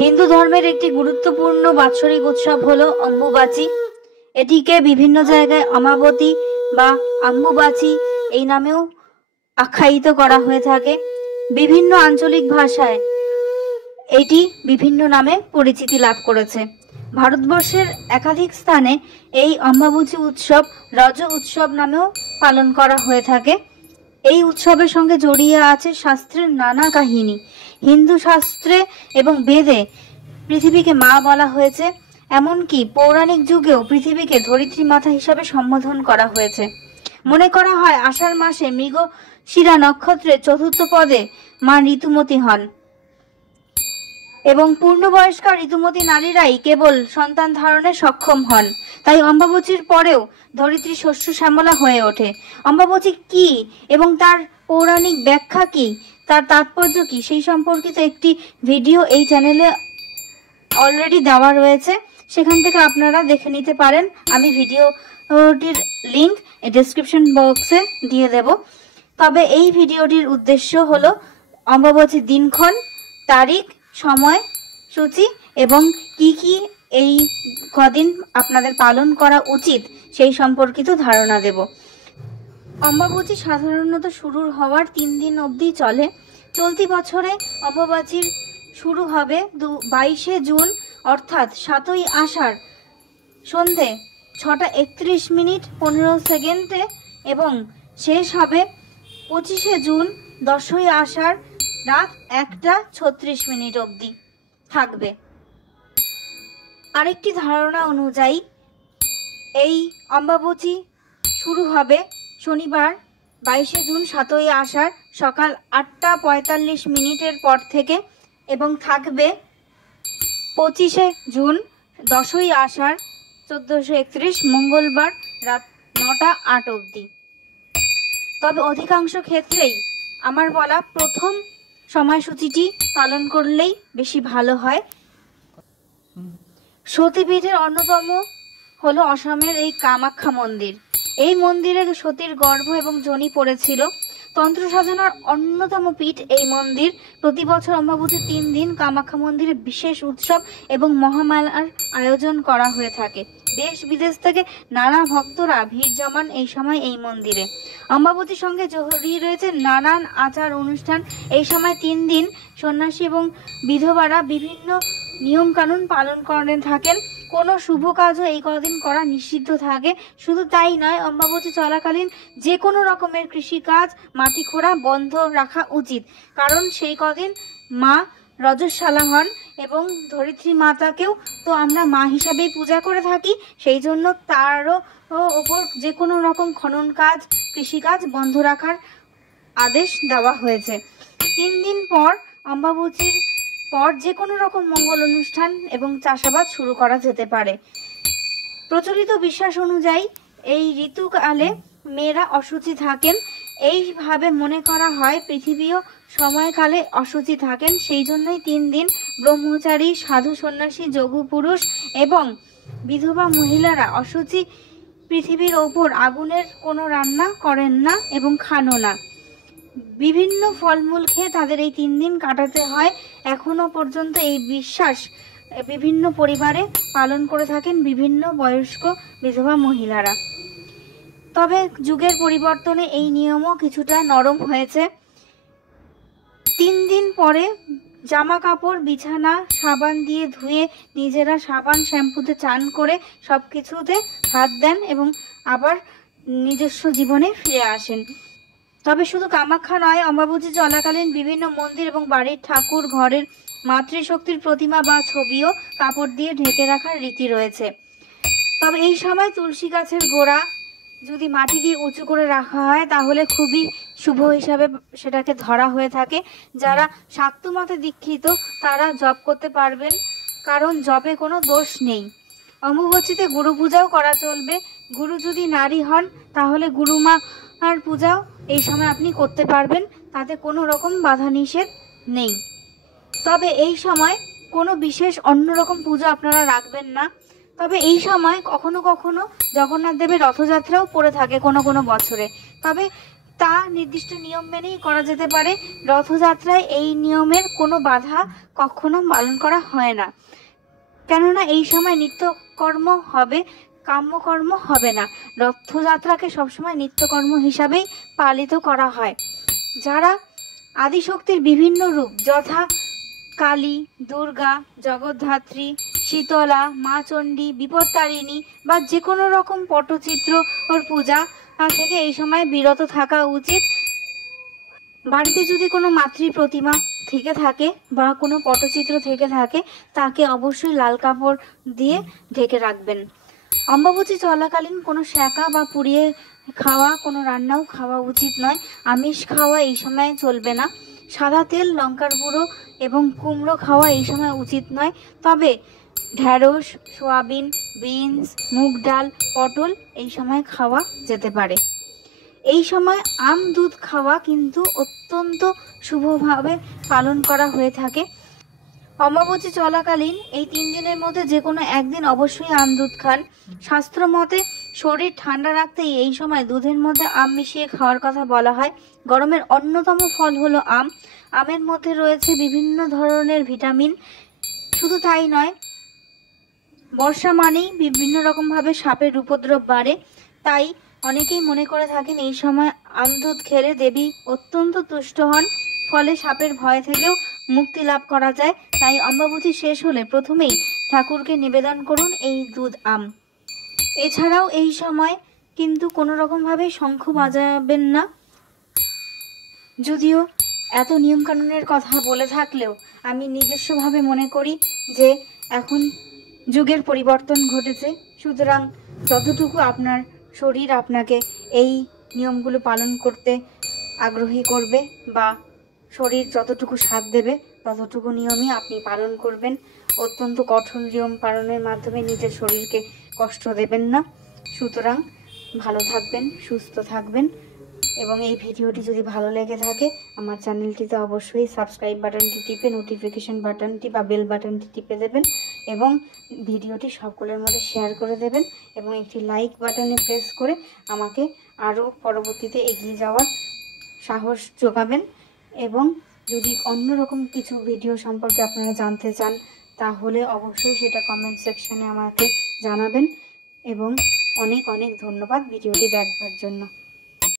হিন্দু ধর্মের একটি গুরুত্বপূর্ণ বাৎসরিক উৎসব হলো অম্বুবাচী। এটিকে বিভিন্ন জায়গায় অমাবতী বা অম্বুবাচী এই নামেও আখ্যায়িত করা হয়ে থাকে। বিভিন্ন আঞ্চলিক ভাষায় এটি বিভিন্ন নামে পরিচিতি লাভ করেছে। ভারতবর্ষের একাধিক স্থানে এই অম্বুবাচী উৎসব রজ উৎসব নামেও পালন করা হয়ে থাকে। এই উৎসবের সঙ্গে জড়িয়ে আছে শাস্ত্রের নানা কাহিনী। হিন্দু শাস্ত্রে এবং বেদে পৃথিবীকে মা বলা হয়েছে, এমনকি পৌরাণিক যুগেও পৃথিবীকে ধরিত্রী মাতা হিসাবে সম্বোধন করা হয়েছে। মনে করা হয় আষাঢ় মাসে মৃগশিরা নক্ষত্রের চতুর্থ পদে মা ঋতুমতী হন এবং পূর্ণবয়স্ক ঋতুমতী নারীরাই কেবল সন্তান ধারণে সক্ষম হন। তাই অম্বুবাচীর পরেও ধরিত্রী শস্য শ্যামলা হয়ে ওঠে। অম্বুবাচী কি এবং তার পৌরাণিক ব্যাখ্যা কি, তার তাৎপর্য কি, সেই সম্পর্কিত একটি ভিডিও এই চ্যানেলে অলরেডি দেওয়া রয়েছে, সেখান থেকে আপনারা দেখে নিতে পারেন। আমি ভিডিওটির লিংক ডেসক্রিপশন বক্সে দিয়ে দেব। তবে এই ভিডিওটির উদ্দেশ্য হলো অম্বুবাচীর দিনক্ষণ, তারিখ, সময় সূচি এবং কি কি এই কদিন আপনাদের পালন করা উচিত সেই সম্পর্কিত ধারণা দেব। অম্বুবাচী সাধারণত শুরু হওয়ার 3 দিন অবধি চলে। চলতি বছরে অম্বুবাচীর শুরু হবে 22শে জুন অর্থাৎ 7ই আষাঢ় সন্ধে 6:31:15 এবং শেষ হবে 25শে জুন 10ই আষাঢ় রাত 1:36 অবধি থাকবে। আরেকটি ধারণা অনুযায়ী এই অম্বুবাচী শুরু হবে শনিবার 22শে জুন 7ই আষাঢ় সকাল 8:45 পর থেকে এবং থাকবে 25শে জুন 10ই আষাঢ় 1431 মঙ্গলবার রাত 9:08 অবধি। তবে অধিকাংশ ক্ষেত্রেই আমার বলা প্রথম সময়সূচিটি পালন করলেই বেশি ভালো হয়। সতীপীঠের অন্যতম হলো অসমের এই কামাখ্যা মন্দির। এই মন্দিরে সতীর গর্ভ এবং যোনি পড়েছিল। তন্ত্র সাধনার অন্যতম পীঠ এই মন্দির। প্রতি বছর অম্বুবাচীর 3 দিন কামাখ্যা মন্দিরে বিশেষ উৎসব এবং মহামেলার আয়োজন করা হয়ে থাকে। দেশ বিদেশ থেকে নানা ভক্তরা ভিড় জমান এই সময় এই মন্দিরে। অম্বুবাচীর সঙ্গে জড়িয়ে রয়েছে নানান আচার অনুষ্ঠান। এই সময় 3 দিন সন্ন্যাসী এবং বিধবারা বিভিন্ন নিয়ম কানুন পালন করে থাকেন। কোনো শুভ কাজও এই কদিন করা নিষিদ্ধ থাকে। শুধু তাই নয়, অম্বুবাচী চলাকালীন যে কোনো রকমের কৃষিকাজ, মাটি খোঁড়া বন্ধ রাখা উচিত, কারণ সেই কদিন মা রজস্বালা হন এবং ধরিত্রী মাতাকেও তো আমরা মা হিসাবেই পূজা করে থাকি। সেই জন্য তারও ওপর যে কোনো রকম খনন কাজ, কৃষিকাজ বন্ধ রাখার আদেশ দেওয়া হয়েছে। 3 দিন পর অম্বুবাচীর পর যে কোনো রকম মঙ্গল অনুষ্ঠান এবং চাষাবাদ শুরু করা যেতে পারে। প্রচলিত বিশ্বাস অনুযায়ী এই ঋতুকালে মেয়েরা অশুচি থাকেন। এইভাবে মনে করা হয় পৃথিবীও সময়কালে অশুচি থাকেন। সেই জন্যই 3 দিন ব্রহ্মচারী, সাধু, সন্ন্যাসী, যোগী পুরুষ এবং বিধবা মহিলারা অশুচি পৃথিবীর ওপর আগুনের কোনো রান্না করেন না এবং খানও না। বিভিন্ন ফলমূল খেয়ে তাদের এই 3 দিন কাটাতে হয়। এখনো পর্যন্ত এই বিশ্বাস বিভিন্ন পরিবারে পালন করে থাকেন বিভিন্ন বয়স্ক বিধবা মহিলারা। তবে যুগের পরিবর্তনে এই নিয়মও কিছুটা নরম হয়েছে। 3 দিন পরে জামা কাপড়, বিছানা সাবান দিয়ে ধুয়ে নিজেরা সাবান শ্যাম্পুতে চান করে সব কিছুতে হাত দেন এবং আবার নিজস্ব জীবনে ফিরে আসেন। তবে শুধু কামাখ্যা নয়, অম্বুবাচী চলাকালীন বিভিন্ন মন্দির এবং বাড়ির ঠাকুর ঘরের মাতৃশক্তির প্রতিমা বা ছবিও কাপড় দিয়ে ঢেকে রাখার রীতি রয়েছে। তবে এই সময় তুলসী গাছের গোড়া যদি মাটি দিয়ে উঁচু করে রাখা হয় তাহলে খুবই শুভ হিসাবে সেটাকে ধরা হয়ে থাকে। যারা শাক্ত মতে দীক্ষিত তারা জপ করতে পারবেন, কারণ জপে কোনো দোষ নেই। অম্বুবাচীতে গুরু পূজাও করা চলবে। গুরু যদি নারী হন তাহলে গুরুমা আর পূজাও এই সময় আপনি করতে পারবেন, তাতে কোনো রকম বাধা নিষেধ নেই। তবে এই সময় কোনো বিশেষ অন্যরকম পুজো আপনারা রাখবেন না। তবে এই সময় কখনো কখনো জগন্নাথ দেবের রথযাত্রাও পড়ে থাকে কোনো কোনো বছরে। তবে তা নির্দিষ্ট নিয়ম মেনেই করা যেতে পারে। রথযাত্রায় এই নিয়মের কোনো বাধা কখনো পালন করা হয় না, কেননা এই সময় নিত্যকর্ম হবে, কাম্যকর্ম হবে না। রথযাত্রাকে সবসময় নিত্যকর্ম হিসাবেই পালিত করা হয়। যারা আদিশক্তির বিভিন্ন রূপ যথা কালী, দুর্গা, জগদ্ধাত্রী, শীতলা, মা চণ্ডী, বিপত্তারিণী বা যে কোনো রকম পটচিত্র ওর পূজা থেকে এই সময় বিরত থাকা উচিত। বাড়িতে যদি কোনো মাতৃ প্রতিমা থেকে থাকে বা কোনো পটচিত্র থেকে থাকে, তাকে অবশ্যই লাল কাপড় দিয়ে ঢেকে রাখবেন। অম্বাবচী চলাকালীন কোনো সেঁকা বা পুড়িয়ে খাওয়া, কোনো রান্নাও খাওয়া উচিত নয়। আমিষ খাওয়া এই সময় চলবে না। সাদা তেল, লঙ্কার গুঁড়ো এবং কুমড়ো খাওয়া এই সময় উচিত নয়। তবে ঢ্যাঁড়স, সোয়াবিন, বিনস, মুগ ডাল, পটল এই সময় খাওয়া যেতে পারে। এই সময় আম দুধ খাওয়া কিন্তু অত্যন্ত শুভভাবে পালন করা হয়ে থাকে। অমাবস্যা চলাকালীন এই 3 দিনের মধ্যে যে কোনো একদিন অবশ্যই আম দুধ খান। শাস্ত্র মতে শরীর ঠান্ডা রাখতে এই সময় দুধের মধ্যে আম মিশিয়ে খাওয়ার কথা বলা হয়। গরমের অন্যতম ফল হলো আম। আমের মধ্যে রয়েছে বিভিন্ন ধরনের ভিটামিন। শুধু তাই নয়, বর্ষা মানেই বিভিন্ন রকমভাবে সাপের উপদ্রব বাড়ে। তাই অনেকেই মনে করে থাকেন এই সময় আম দুধ খেলে দেবী অত্যন্ত তুষ্ট হন, ফলে সাপের ভয় থেকেও মুক্তি লাভ করা যায়। তাই অম্বাবতী শেষ হলে প্রথমেই ঠাকুরকে নিবেদন করুন এই দুধ আম। এছাড়াও এই সময় কিন্তু কোনো রকমভাবে শঙ্খ বাজাবেন না। যদিও এত নিয়মকানুনের কথা বলে থাকলেও আমি নিজস্বভাবে মনে করি যে এখন যুগের পরিবর্তন ঘটেছে, সুতরাং যতটুকু আপনার শরীর আপনাকে এই নিয়মগুলো পালন করতে আগ্রহী করবে বা শরীর যতটুকু সাথ দেবে ততটুকু নিয়মই আপনি পালন করবেন। অত্যন্ত কঠোর নিয়ম পালনের মাধ্যমে নিজের শরীরকে কষ্ট দেবেন না। সুতরাং ভালো থাকবেন, সুস্থ থাকবেন এবং এই ভিডিওটি যদি ভালো লেগে থাকে আমার চ্যানেলটিতে অবশ্যই সাবস্ক্রাইব বাটনটি টিপে নোটিফিকেশন বাটনটি বা বেল বাটনটি টিপে দেবেন এবং ভিডিওটি সকলের মধ্যে শেয়ার করে দেবেন এবং একটি লাইক বাটনে প্রেস করে আমাকে আরও পরবর্তীতে এগিয়ে যাওয়ার সাহস যোগাবেন। এবং যদি অন্যরকম কিছু ভিডিও সম্পর্কে আপনারা জানতে চান তাহলে অবশ্যই সেটা কমেন্ট সেকশনে আমাকে জানাবেন এবং অনেক অনেক ধন্যবাদ ভিডিওটি দেখবার জন্য।